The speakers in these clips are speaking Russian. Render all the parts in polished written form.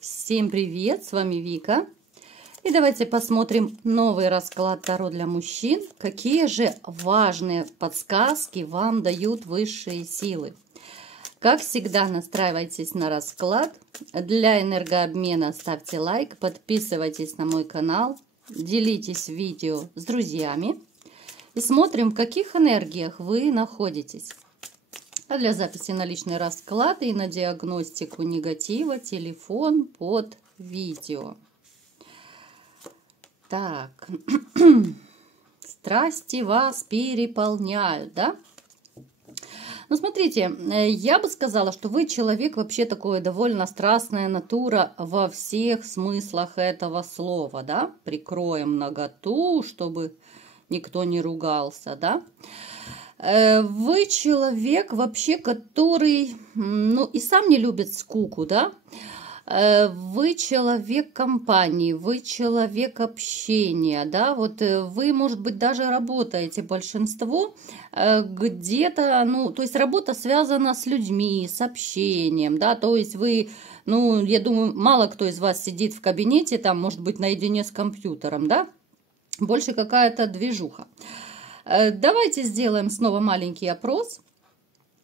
Всем привет, с вами Вика. И давайте посмотрим новый расклад Таро для мужчин. Какие же важные подсказки вам дают высшие силы. Как всегда, настраивайтесь на расклад. Для энергообмена ставьте лайк, подписывайтесь на мой канал, делитесь видео с друзьями. И смотрим, в каких энергиях вы находитесь. А для записи на личный расклад и на диагностику негатива телефон под видео. Так, страсти вас переполняют, да? Ну, смотрите, я бы сказала, что вы человек вообще такой довольно страстная натура во всех смыслах этого слова, да? Прикроем наготу, чтобы никто не ругался, да? Вы человек вообще, который, ну, и сам не любит скуку, да? Вы человек компании, вы человек общения, да? Вот вы, может быть, даже работаете большинство где-то, ну, то есть работа связана с людьми, с общением, да? То есть вы, ну, я думаю, мало кто из вас сидит в кабинете, там, может быть, наедине с компьютером, да? Больше какая-то движуха. Давайте сделаем снова маленький опрос.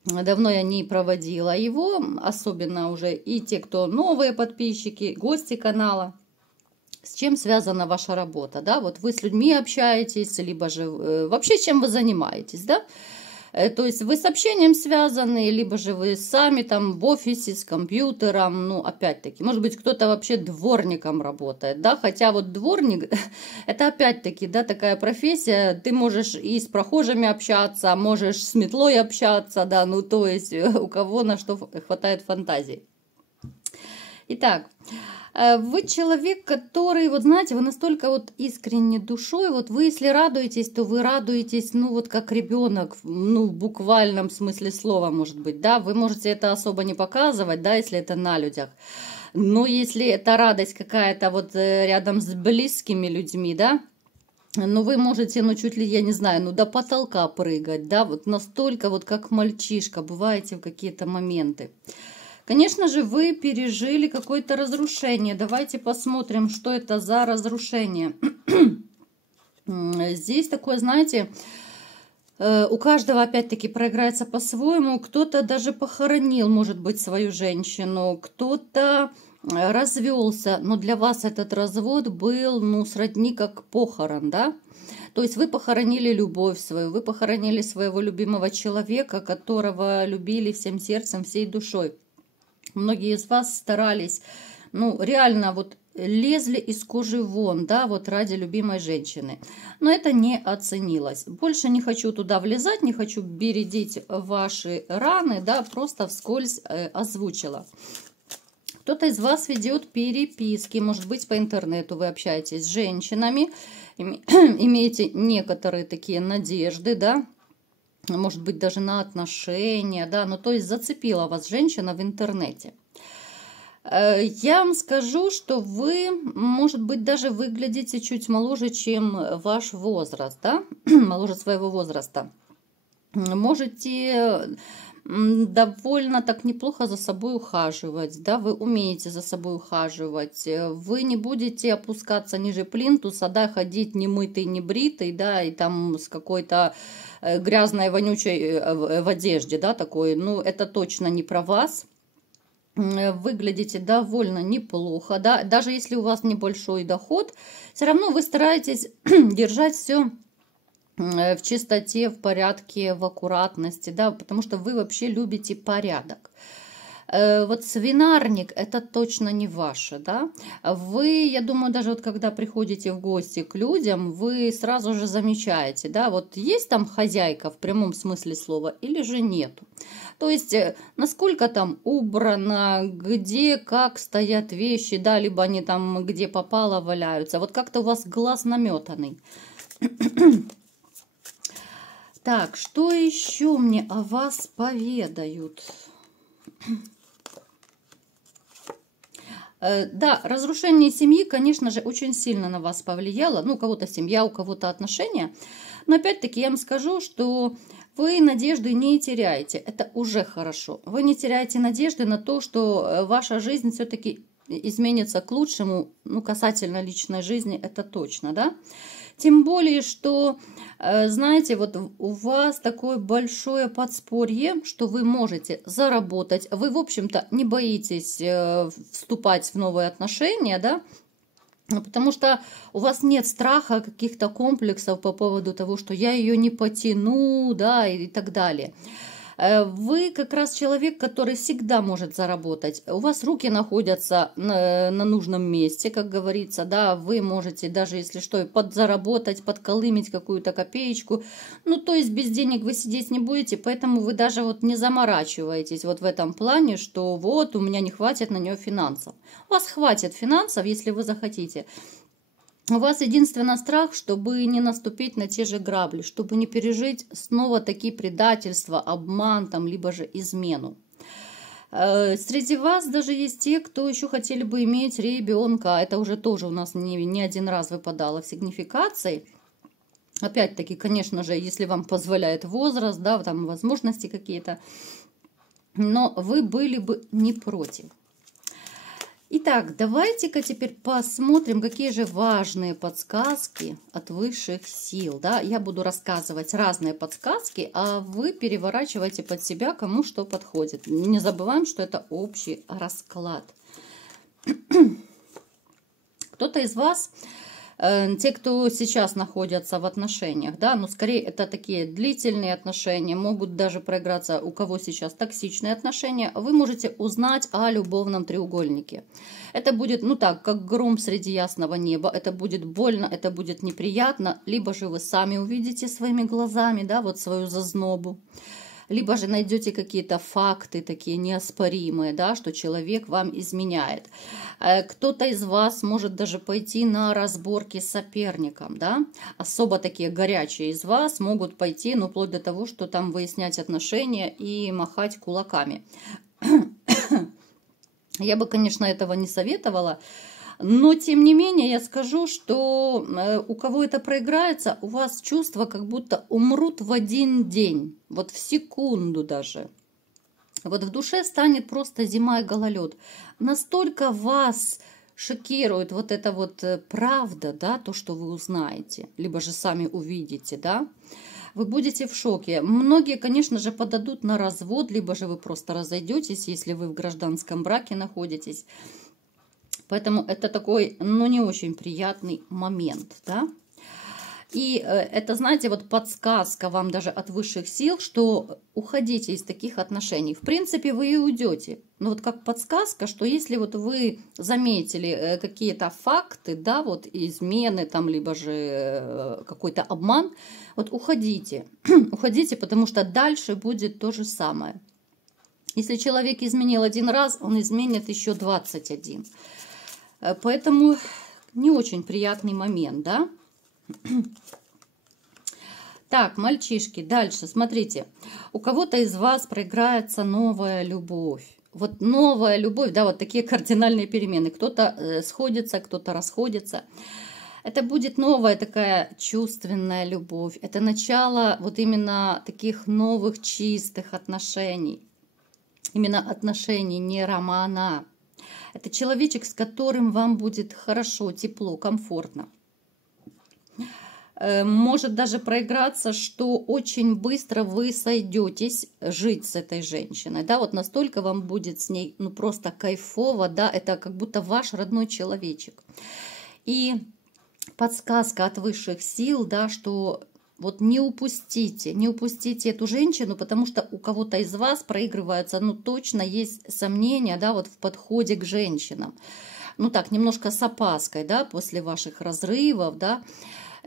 Давно я не проводила его, особенно уже и те, кто новые подписчики, гости канала. С чем связана ваша работа, да? Вот вы с людьми общаетесь, либо же вообще чем вы занимаетесь, да? То есть вы с общением связаны, либо же вы сами там в офисе с компьютером, ну, опять-таки, может быть, кто-то вообще дворником работает, да, хотя вот дворник, это опять-таки, да, такая профессия, ты можешь и с прохожими общаться, можешь с метлой общаться, да, ну, то есть у кого на что хватает фантазии. Итак, вы человек, который, вот знаете, вы настолько вот искренне душой, вот вы если радуетесь, то вы радуетесь, ну вот как ребенок, ну в буквальном смысле слова, может быть, да, вы можете это особо не показывать, да, если это на людях, но если это радость какая-то вот рядом с близкими людьми, да, ну вы можете, ну чуть ли, я не знаю, ну до потолка прыгать, да, вот настолько вот как мальчишка, бываете в какие-то моменты. Конечно же, вы пережили какое-то разрушение. Давайте посмотрим, что это за разрушение. Здесь такое, знаете, у каждого опять-таки проиграется по-своему. Кто-то даже похоронил, может быть, свою женщину, кто-то развелся, но для вас этот развод был, ну, сродни как похорон, да? То есть вы похоронили любовь свою, вы похоронили своего любимого человека, которого любили всем сердцем, всей душой. Многие из вас старались, ну, реально вот лезли из кожи вон, да, вот ради любимой женщины. Но это не оценилось. Больше не хочу туда влезать, не хочу бередить ваши раны, да, просто вскользь озвучила. Кто-то из вас ведет переписки, может быть, по интернету вы общаетесь с женщинами, имеете некоторые такие надежды, да, может быть, даже на отношения, да, ну, то есть зацепила вас женщина в интернете. Я вам скажу, что вы, может быть, даже выглядите чуть моложе, чем ваш возраст, да, моложе своего возраста. Можете довольно так неплохо за собой ухаживать, да, вы умеете за собой ухаживать, вы не будете опускаться ниже плинтуса, да, ходить немытый, небритый, да, и там с какой-то грязной, вонючей в одежде, да, такой, ну, это точно не про вас. Выглядите довольно неплохо, да, даже если у вас небольшой доход, все равно вы стараетесь держать все в чистоте, в порядке, в аккуратности, да, потому что вы вообще любите порядок. Вот свинарник это точно не ваше, да. Вы, я думаю, даже вот когда приходите в гости к людям, вы сразу же замечаете, да, вот есть там хозяйка в прямом смысле слова или же нету. То есть, насколько там убрано, где, как стоят вещи, да, либо они там где попало валяются. Вот как-то у вас глаз наметанный. Так, что еще мне о вас поведают? Да, разрушение семьи, конечно же, очень сильно на вас повлияло. Ну, у кого-то семья, у кого-то отношения. Но опять-таки я вам скажу, что вы надежды не теряете. Это уже хорошо. Вы не теряете надежды на то, что ваша жизнь все-таки изменится к лучшему, ну, касательно личной жизни, это точно, да. Тем более, что, знаете, вот у вас такое большое подспорье, что вы можете заработать. Вы, в общем-то, не боитесь вступать в новые отношения, да, потому что у вас нет страха, каких-то комплексов по поводу того, что я ее не потяну, да, и так далее. Вы как раз человек, который всегда может заработать. У вас руки находятся на нужном месте, как говорится, да, вы можете даже, если что, подзаработать, подколымить какую-то копеечку. Ну, то есть без денег вы сидеть не будете, поэтому вы даже вот не заморачиваетесь вот в этом плане, что вот у меня не хватит на нее финансов. У вас хватит финансов, если вы захотите. У вас единственный страх, чтобы не наступить на те же грабли, чтобы не пережить снова такие предательства, обман, там, либо же измену. Среди вас даже есть те, кто еще хотели бы иметь ребенка. Это уже тоже у нас не один раз выпадало в сигнификации. Опять-таки, конечно же, если вам позволяет возраст, да, там возможности какие-то, но вы были бы не против. Итак, давайте-ка теперь посмотрим, какие же важные подсказки от высших сил. Да? Я буду рассказывать разные подсказки, а вы переворачивайте под себя, кому что подходит. Не забываем, что это общий расклад. Кто-то из вас, те, кто сейчас находятся в отношениях, да, но скорее это такие длительные отношения, могут даже проиграться, у кого сейчас токсичные отношения, вы можете узнать о любовном треугольнике. Это будет, ну так, как гром среди ясного неба, это будет больно, это будет неприятно, либо же вы сами увидите своими глазами, да, вот свою зазнобу. Либо же найдете какие-то факты такие неоспоримые, да, что человек вам изменяет. Кто-то из вас может даже пойти на разборки с соперником, да. Особо такие горячие из вас могут пойти, ну, вплоть до того, что там выяснять отношения и махать кулаками. Я бы, конечно, этого не советовала. Но, тем не менее, я скажу, что у кого это проиграется, у вас чувства как будто умрут в один день, вот в секунду даже. Вот в душе станет просто зима и гололед. Настолько вас шокирует вот эта вот правда, да, то, что вы узнаете, либо же сами увидите, да. Вы будете в шоке. Многие, конечно же, подадут на развод, либо же вы просто разойдетесь, если вы в гражданском браке находитесь. Поэтому это такой, ну, не очень приятный момент, да. И это, знаете, вот подсказка вам даже от высших сил, что уходите из таких отношений. В принципе, вы и уйдете. Но вот как подсказка, что если вот вы заметили какие-то факты, да, вот измены там, либо же какой-то обман, вот уходите. Уходите, потому что дальше будет то же самое. Если человек изменил один раз, он изменит еще 21. Поэтому не очень приятный момент, да? Так, мальчишки, дальше, смотрите. У кого-то из вас проиграется новая любовь. Вот новая любовь, да, вот такие кардинальные перемены. Кто-то сходится, кто-то расходится. Это будет новая такая чувственная любовь. Это начало вот именно таких новых чистых отношений. Именно отношений, не романа. Это человечек, с которым вам будет хорошо, тепло, комфортно. Может даже проиграться, что очень быстро вы сойдетесь жить с этой женщиной. Да, вот настолько вам будет с ней, ну, просто кайфово, да, это как будто ваш родной человечек. И подсказка от высших сил, да, что вот не упустите эту женщину, потому что у кого-то из вас проигрывается, ну, точно есть сомнения, да, вот в подходе к женщинам. Ну, так, немножко с опаской, да, после ваших разрывов, да.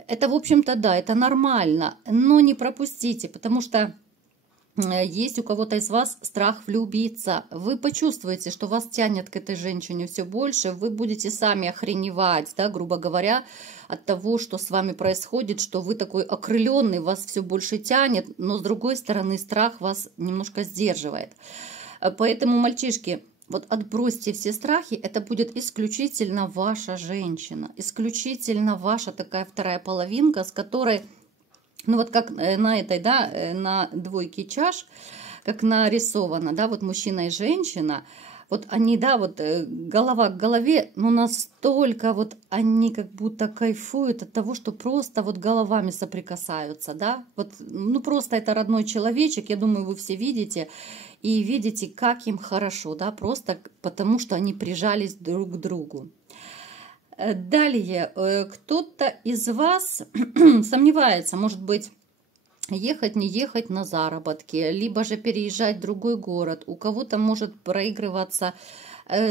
Это, в общем-то, да, это нормально, но не пропустите, потому что есть у кого-то из вас страх влюбиться. Вы почувствуете, что вас тянет к этой женщине все больше, вы будете сами охреневать, да, грубо говоря, от того, что с вами происходит, что вы такой окрыленный, вас все больше тянет, но с другой стороны страх вас немножко сдерживает. Поэтому, мальчишки, вот отбросьте все страхи, это будет исключительно ваша женщина, исключительно ваша такая вторая половинка, с которой, ну вот как на этой, да, на двойке чаш, как нарисовано, да, вот мужчина и женщина, Вот они, да, вот голова к голове, но настолько вот они как будто кайфуют от того, что просто вот головами соприкасаются, да. Вот, ну просто это родной человечек, я думаю, вы все видите. И видите, как им хорошо, да, просто потому что они прижались друг к другу. Далее, кто-то из вас сомневается, может быть, ехать, не ехать на заработки, либо же переезжать в другой город. У кого-то может проигрываться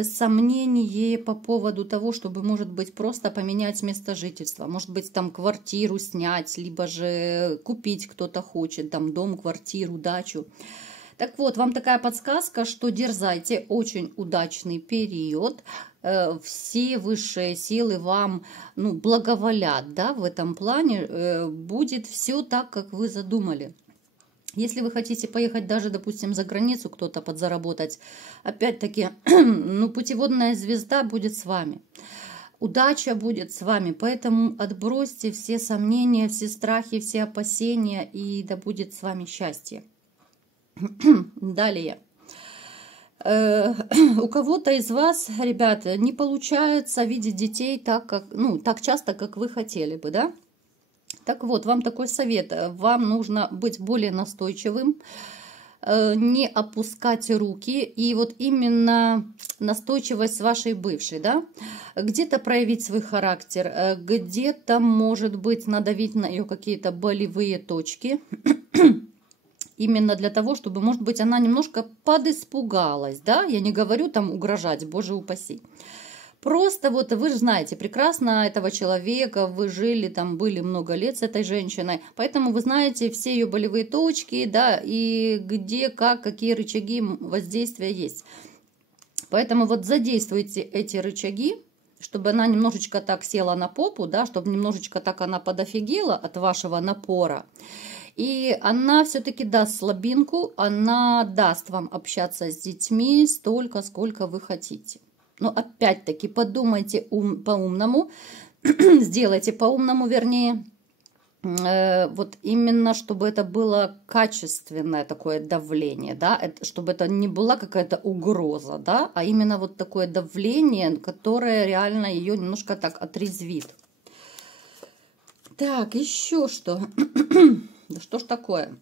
сомнение по поводу того, чтобы, может быть, просто поменять место жительства. Может быть, там квартиру снять, либо же купить кто-то хочет, там дом, квартиру, дачу. Так вот, вам такая подсказка, что дерзайте, очень удачный период. Все высшие силы вам, ну, благоволят, да, в этом плане. Будет все так, как вы задумали. Если вы хотите поехать даже, допустим, за границу, кто-то подзаработать, опять-таки, ну, путеводная звезда будет с вами. Удача будет с вами, поэтому отбросьте все сомнения, все страхи, все опасения, и да будет с вами счастье. Далее. У кого-то из вас, ребята, не получается видеть детей так, как, ну, так часто, как вы хотели бы, да? Так вот, вам такой совет. Вам нужно быть более настойчивым, не опускать руки. И вот именно настойчивость вашей бывшей, да? Где-то проявить свой характер, где-то, может быть, надавить на ее какие-то болевые точки. Именно для того, чтобы, может быть, она немножко подиспугалась, да? Я не говорю там угрожать, боже упаси. Просто вот вы же знаете прекрасно этого человека, вы жили там, были много лет с этой женщиной, поэтому вы знаете все ее болевые точки, да, и где, как, какие рычаги воздействия есть. Поэтому вот задействуйте эти рычаги, чтобы она немножечко так села на попу, да, чтобы немножечко так она подофигела от вашего напора. И она все-таки даст слабинку, она даст вам общаться с детьми столько, сколько вы хотите. Но опять-таки подумайте по-умному, сделайте по-умному, вернее, вот именно, чтобы это было качественное такое давление, да, чтобы это не была какая-то угроза, да, а именно вот такое давление, которое реально ее немножко так отрезвит. Так, еще что? Да что ж такое?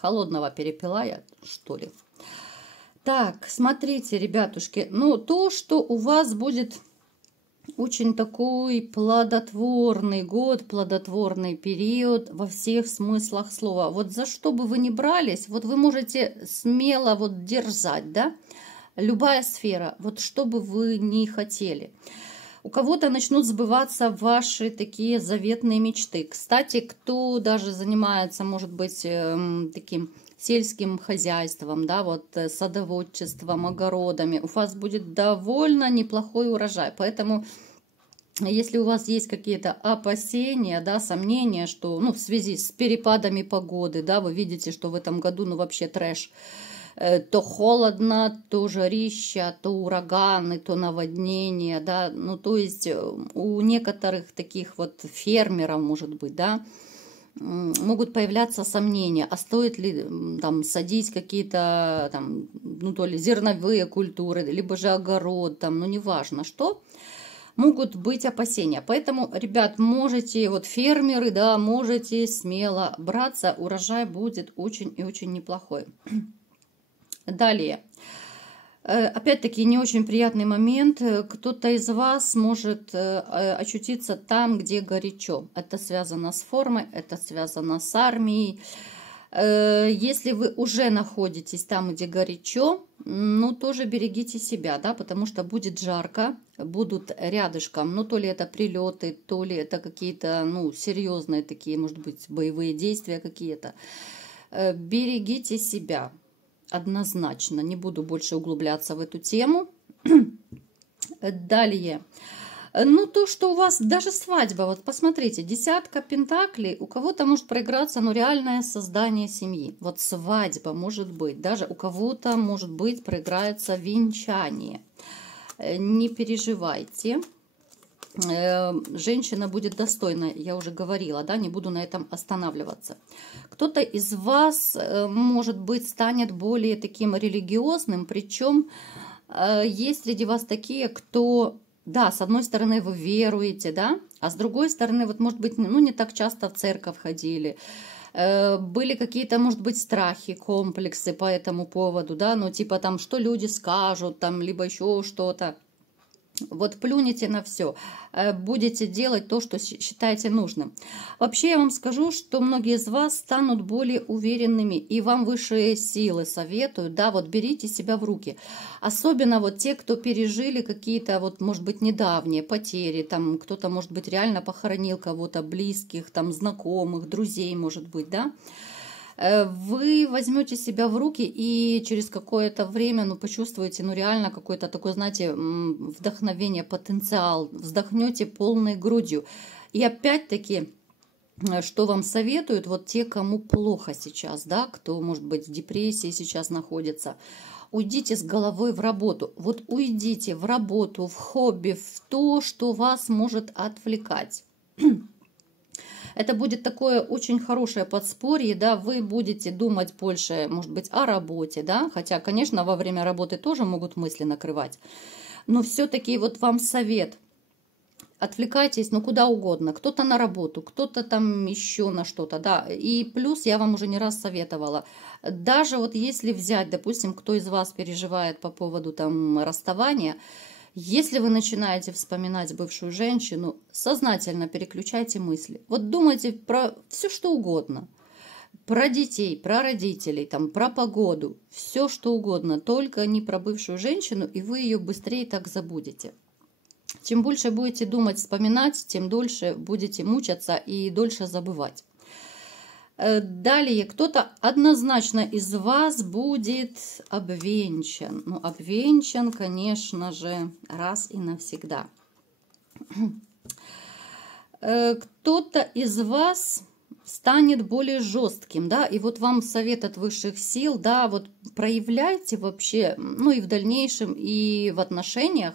Холодного перепила я, что ли? Так, смотрите, ребятушки. Ну, то, что у вас будет очень такой плодотворный год, плодотворный период во всех смыслах слова. Вот за что бы вы ни брались, вот вы можете смело вот держать, да? Любая сфера, вот что бы вы ни хотели. У кого-то начнут сбываться ваши такие заветные мечты. Кстати, кто даже занимается, может быть, таким сельским хозяйством, да, вот садоводчеством, огородами, у вас будет довольно неплохой урожай. Поэтому, если у вас есть какие-то опасения, да, сомнения, что, ну, в связи с перепадами погоды, да, вы видите, что в этом году, ну, вообще трэш, то холодно, то жарища, то ураганы, то наводнения, да, ну, то есть у некоторых таких вот фермеров, может быть, да, могут появляться сомнения, а стоит ли там садить какие-то там, ну, то ли зерновые культуры, либо же огород, там, ну, неважно что, могут быть опасения. Поэтому, ребят, можете, вот фермеры, да, можете смело браться, урожай будет очень и очень неплохой. Далее. Опять-таки не очень приятный момент. Кто-то из вас может очутиться там, где горячо. Это связано с формой, это связано с армией. Если вы уже находитесь там, где горячо, ну, тоже берегите себя, да, потому что будет жарко, будут рядышком, ну, то ли это прилеты, то ли это какие-то, ну, серьезные такие, может быть, боевые действия какие-то. Берегите себя. Однозначно, не буду больше углубляться в эту тему. Далее. Ну, то, что у вас даже свадьба, вот посмотрите, десятка пентаклей, у кого-то может проиграться, ну, реальное создание семьи. Вот свадьба может быть, даже у кого-то, может быть, проиграется венчание. Не переживайте. женщина будет достойна, я уже говорила, да, не буду на этом останавливаться. Кто-то из вас, может быть, станет более таким религиозным, причем есть среди вас такие, кто, да, с одной стороны вы веруете, да, а с другой стороны, вот, может быть, ну, не так часто в церковь ходили, были какие-то, может быть, страхи, комплексы по этому поводу, да, ну, типа там, что люди скажут, там, либо еще что-то. Вот плюните на все, будете делать то, что считаете нужным. Вообще я вам скажу, что многие из вас станут более уверенными, и вам высшие силы советуют, да, вот берите себя в руки. Особенно вот те, кто пережили какие-то, вот, может быть, недавние потери, там кто-то, может быть, реально похоронил кого-то, близких, там, знакомых, друзей, может быть, да. Вы возьмете себя в руки и через какое-то время, ну, почувствуете, ну, реально какой-то такой, знаете, вдохновение, потенциал, вздохнете полной грудью. И опять-таки, что вам советуют, вот те, кому плохо сейчас, да, кто, может быть, в депрессии сейчас находится, уйдите с головой в работу. Вот уйдите в работу, в хобби, в то, что вас может отвлекать. Это будет такое очень хорошее подспорье, да, вы будете думать больше, может быть, о работе, да, хотя, конечно, во время работы тоже могут мысли накрывать, но все-таки вот вам совет, отвлекайтесь, ну, куда угодно, кто-то на работу, кто-то там еще на что-то, да, и плюс я вам уже не раз советовала, даже вот если взять, допустим, кто из вас переживает по поводу там расставания, если вы начинаете вспоминать бывшую женщину, сознательно переключайте мысли. Вот думайте про все, что угодно. Про детей, про родителей, там, про погоду. Все, что угодно. Только не про бывшую женщину, и вы ее быстрее так забудете. Чем больше будете думать, вспоминать, тем дольше будете мучаться и дольше забывать. Далее, кто-то однозначно из вас будет обвенчан. Ну, обвенчан, конечно же, раз и навсегда. Кто-то из вас станет более жестким, да, и вот вам совет от высших сил, да, вот проявляйте вообще, ну, и в дальнейшем, и в отношениях,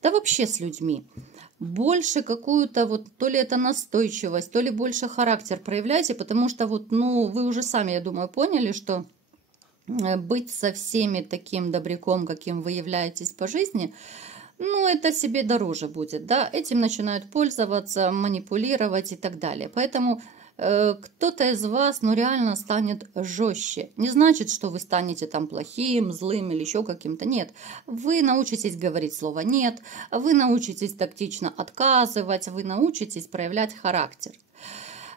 да, вообще с людьми. Больше какую-то вот, то ли это настойчивость, то ли больше характер проявляйте, потому что вот, ну, вы уже сами, я думаю, поняли, что быть со всеми таким добряком, каким вы являетесь по жизни, ну, это себе дороже будет, да, этим начинают пользоваться, манипулировать и так далее. Поэтому кто-то из вас, ну, реально станет жестче. Не значит, что вы станете там плохим, злым или еще каким-то. Нет. Вы научитесь говорить слово «нет», вы научитесь тактично отказывать, вы научитесь проявлять характер.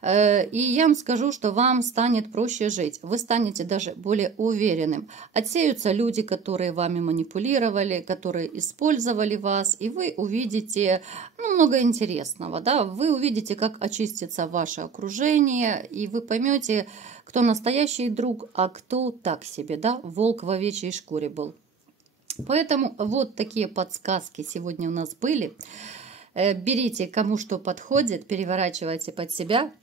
И я вам скажу, что вам станет проще жить. Вы станете даже более уверенным. Отсеются люди, которые вами манипулировали, которые использовали вас, и вы увидите, ну, много интересного. Да? Вы увидите, как очистится ваше окружение, и вы поймете, кто настоящий друг, а кто так себе. Да? Волк в овечьей шкуре был. Поэтому вот такие подсказки сегодня у нас были. Берите, кому что подходит, переворачивайте под себя.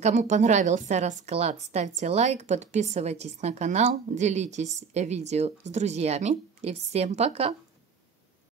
Кому понравился расклад, ставьте лайк, подписывайтесь на канал, делитесь видео с друзьями. И всем пока!